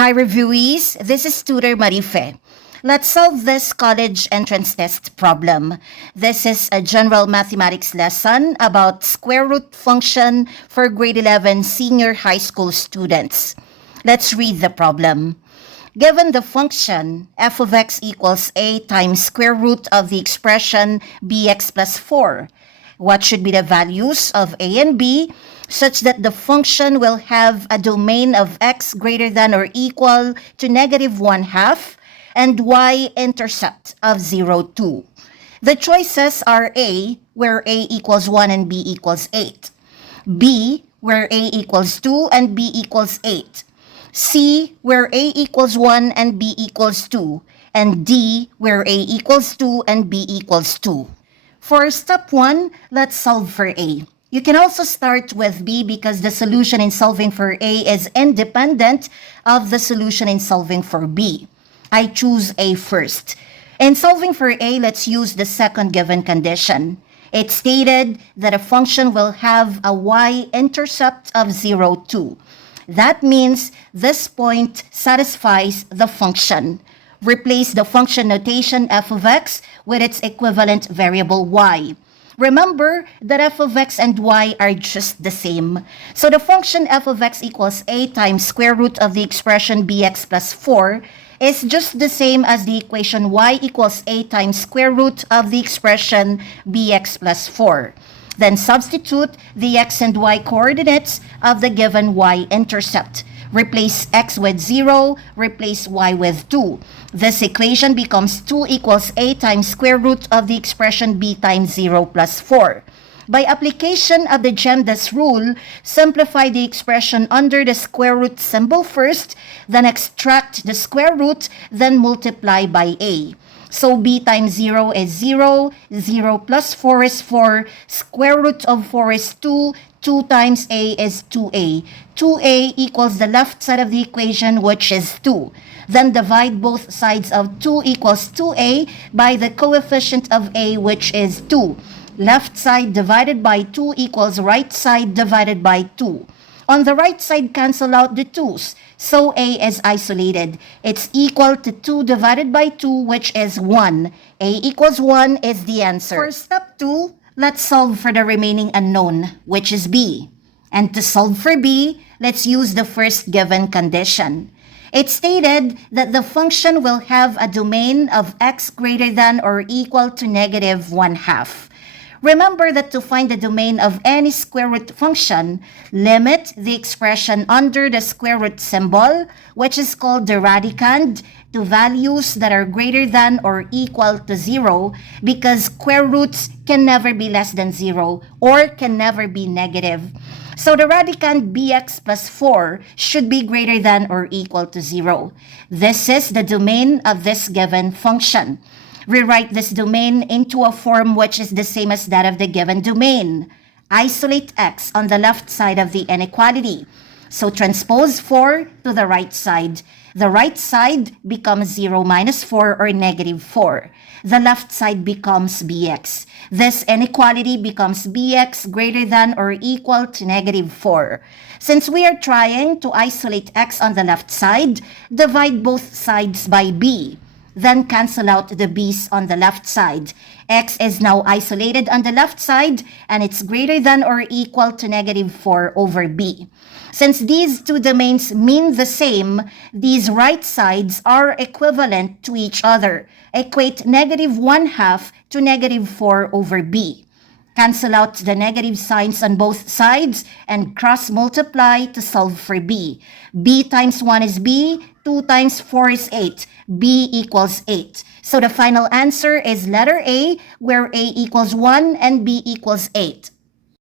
Hi reviewees, this is Tutor Marife. Let's solve this college entrance test problem. This is a general mathematics lesson about square root function for grade 11 senior high school students. Let's read the problem. Given the function f of x equals a times square root of the expression bx plus 4, what should be the values of a and b such that the function will have a domain of x greater than or equal to -1/2 and y-intercept of 0, 2. The choices are A, where a equals 1 and b equals 8. B, where a equals 2 and b equals 8. C, where a equals 1 and b equals 2. And D, where a equals 2 and b equals 2. For step 1, let's solve for A. You can also start with B because the solution in solving for A is independent of the solution in solving for B. I choose A first. In solving for A, let's use the second given condition. It stated that a function will have a y-intercept of 0, 2. That means this point satisfies the function. Replace the function notation f of x with its equivalent variable y. Remember that f of x and y are just the same. So the function f of x equals a times square root of the expression bx plus 4 is just the same as the equation y equals a times square root of the expression bx plus 4. Then substitute the x and y coordinates of the given y-intercept. Replace x with 0, replace y with 2. This equation becomes 2 equals a times square root of the expression b times 0 plus 4. By application of the GEMDAS rule, simplify the expression under the square root symbol first, then extract the square root, then multiply by a. So b times 0 is 0, 0 plus 4 is 4, square root of 4 is 2, 2 times a is 2a. 2a equals the left side of the equation, which is 2. Then divide both sides of 2 equals 2a by the coefficient of a, which is 2. Left side divided by 2 equals right side divided by 2. On the right side, cancel out the 2's, so a is isolated. It's equal to 2 divided by 2, which is 1. A equals 1 is the answer. For step 2, let's solve for the remaining unknown, which is b. And to solve for b, let's use the first given condition. It stated that the function will have a domain of x greater than or equal to -1/2. Remember that to find the domain of any square root function, limit the expression under the square root symbol, which is called the radicand, to values that are greater than or equal to 0 because square roots can never be less than 0 or can never be negative. So the radicand bx plus 4 should be greater than or equal to 0. This is the domain of this given function. Rewrite this domain into a form which is the same as that of the given domain. Isolate x on the left side of the inequality. So transpose 4 to the right side. The right side becomes 0 minus 4 or -4. The left side becomes bx. This inequality becomes bx greater than or equal to -4. Since we are trying to isolate x on the left side, divide both sides by b. Then cancel out the b's on the left side. X is now isolated on the left side and it's greater than or equal to -4 over b. Since these two domains mean the same, these right sides are equivalent to each other. Equate -1/2 to -4 over b. Cancel out the negative signs on both sides and cross-multiply to solve for b. b times 1 is b, 2 times 4 is 8. b equals 8. So the final answer is letter A, where a equals 1 and b equals 8.